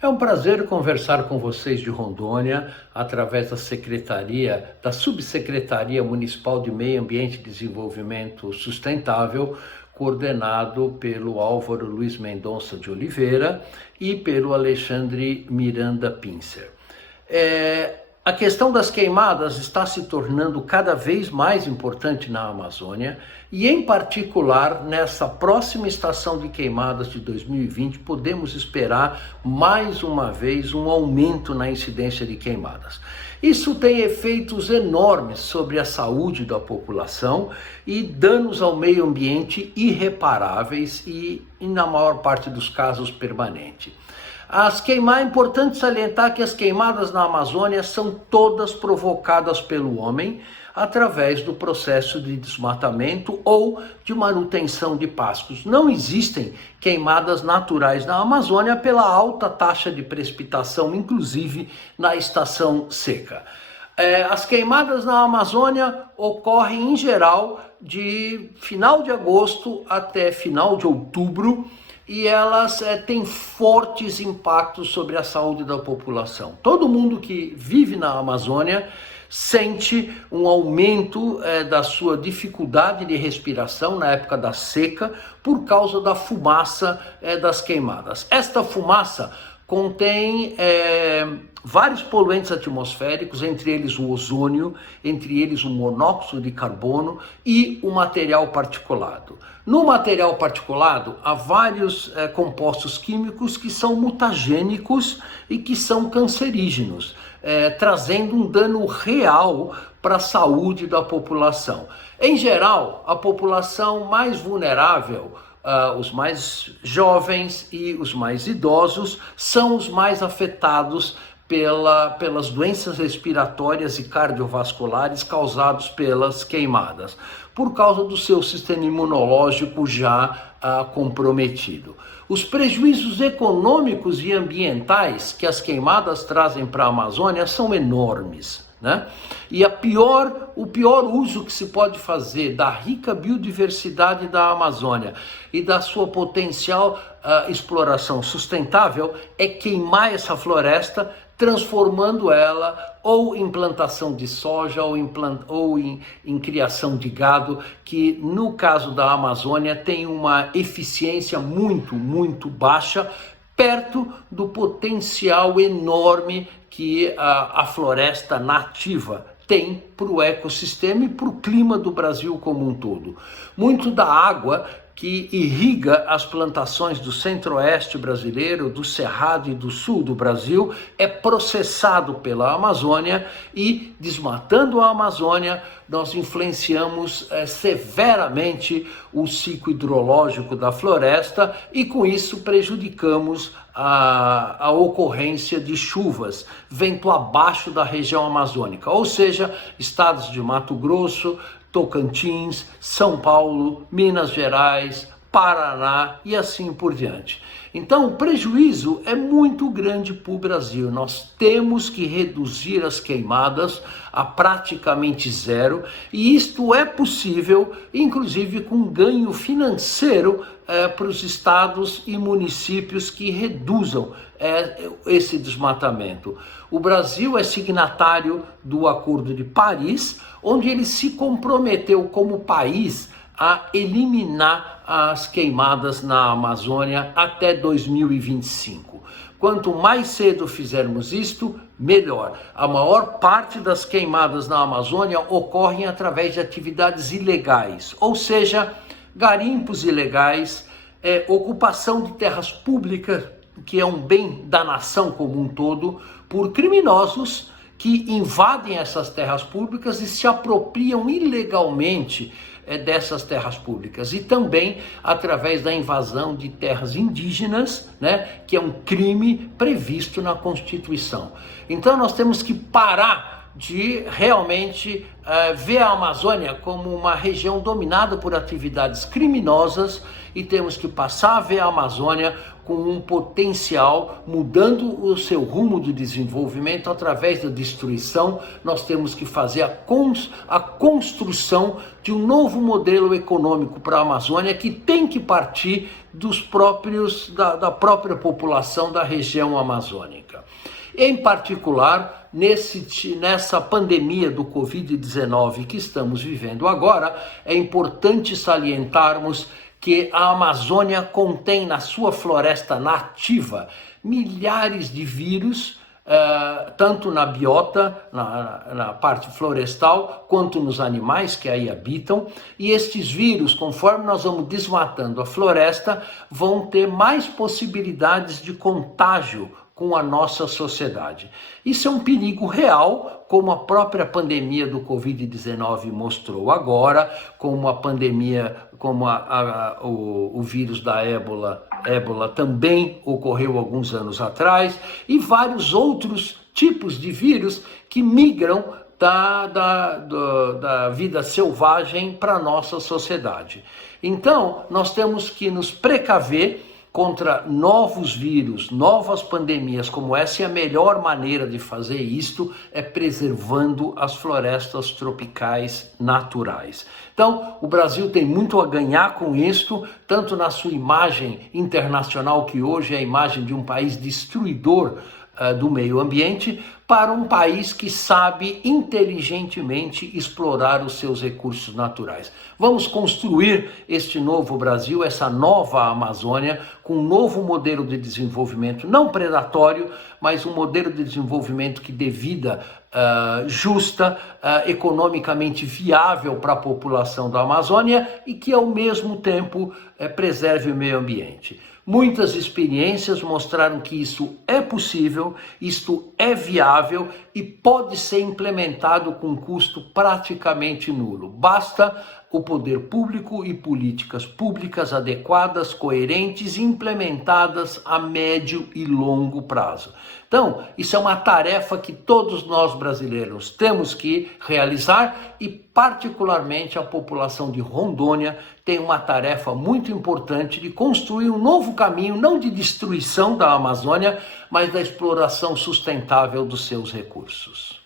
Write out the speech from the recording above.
É um prazer conversar com vocês de Rondônia, através da Subsecretaria Municipal de Meio Ambiente e Desenvolvimento Sustentável, coordenado pelo Álvaro Luiz Mendonça de Oliveira e pelo Alexandre Miranda Pincer. A questão das queimadas está se tornando cada vez mais importante na Amazônia e, em particular, nessa próxima estação de queimadas de 2020, podemos esperar mais uma vez um aumento na incidência de queimadas. Isso tem efeitos enormes sobre a saúde da população e danos ao meio ambiente irreparáveis e, na maior parte dos casos, permanente. É importante salientar que as queimadas na Amazônia são todas provocadas pelo homem através do processo de desmatamento ou de manutenção de pastos. Não existem queimadas naturais na Amazônia pela alta taxa de precipitação, inclusive na estação seca. As queimadas na Amazônia ocorrem em geral de final de agosto até final de outubro, e elas têm fortes impactos sobre a saúde da população. Todo mundo que vive na Amazônia sente um aumento da sua dificuldade de respiração na época da seca por causa da fumaça das queimadas. Esta fumaça contém vários poluentes atmosféricos, entre eles o ozônio, entre eles o monóxido de carbono e o material particulado. No material particulado, há vários compostos químicos que são mutagênicos e que são cancerígenos, trazendo um dano real para a saúde da população. Em geral, a população mais vulnerável, os mais jovens e os mais idosos, são os mais afetados pelas doenças respiratórias e cardiovasculares causadas pelas queimadas, por causa do seu sistema imunológico já comprometido. Os prejuízos econômicos e ambientais que as queimadas trazem para a Amazônia são enormes, né? E o pior uso que se pode fazer da rica biodiversidade da Amazônia e da sua potencial exploração sustentável é queimar essa floresta, transformando ela ou em plantação de soja ou em criação de gado, que no caso da Amazônia tem uma eficiência muito baixa, perto do potencial enorme que a floresta nativa tem para o ecossistema e para o clima do Brasil como um todo. Muito da água que irriga as plantações do centro-oeste brasileiro, do Cerrado e do sul do Brasil, é processado pela Amazônia e, desmatando a Amazônia, nós influenciamos severamente o ciclo hidrológico da floresta e, com isso, prejudicamos a ocorrência de chuvas, vento abaixo da região amazônica, ou seja, estados de Mato Grosso, Tocantins, São Paulo, Minas Gerais, Paraná e assim por diante. Então, o prejuízo é muito grande para o Brasil. Nós temos que reduzir as queimadas a praticamente zero, e isto é possível, inclusive, com ganho financeiro para os estados e municípios que reduzam esse desmatamento. O Brasil é signatário do Acordo de Paris, onde ele se comprometeu como país a eliminar as queimadas na Amazônia até 2025. Quanto mais cedo fizermos isto, melhor. A maior parte das queimadas na Amazônia ocorrem através de atividades ilegais, ou seja, garimpos ilegais, ocupação de terras públicas, que é um bem da nação como um todo, por criminosos que invadem essas terras públicas e se apropriam ilegalmente dessas terras públicas, e também através da invasão de terras indígenas, né, que é um crime previsto na Constituição. Então nós temos que parar de realmente ver a Amazônia como uma região dominada por atividades criminosas, e temos que passar a ver a Amazônia com um potencial, mudando o seu rumo de desenvolvimento através da destruição. Nós temos que fazer a construção de um novo modelo econômico para a Amazônia, que tem que partir da própria população da região amazônica. Em particular, nessa pandemia do Covid-19 que estamos vivendo agora, é importante salientarmos que a Amazônia contém na sua floresta nativa milhares de vírus, tanto na biota, na parte florestal, quanto nos animais que aí habitam. E estes vírus, conforme nós vamos desmatando a floresta, vão ter mais possibilidades de contágio com a nossa sociedade. Isso é um perigo real, como a própria pandemia do Covid-19 mostrou agora, como a pandemia, como o vírus da ébola também ocorreu alguns anos atrás, e vários outros tipos de vírus que migram da vida selvagem para a nossa sociedade. Então, nós temos que nos precaver contra novos vírus, novas pandemias como essa, e a melhor maneira de fazer isto é preservando as florestas tropicais naturais. Então, o Brasil tem muito a ganhar com isto, tanto na sua imagem internacional, que hoje é a imagem de um país destruidor do meio ambiente, para um país que sabe inteligentemente explorar os seus recursos naturais. Vamos construir este novo Brasil, essa nova Amazônia, com um novo modelo de desenvolvimento, não predatório, mas um modelo de desenvolvimento que dê vida justa, economicamente viável para a população da Amazônia e que, ao mesmo tempo, preserve o meio ambiente. Muitas experiências mostraram que isso é possível, isto é viável e pode ser implementado com custo praticamente nulo. Basta o poder público e políticas públicas adequadas, coerentes e implementadas a médio e longo prazo. Então, isso é uma tarefa que todos nós brasileiros temos que realizar e, particularmente, a população de Rondônia tem uma tarefa muito importante de construir um novo caminho, não de destruição da Amazônia, mas da exploração sustentável dos seus recursos.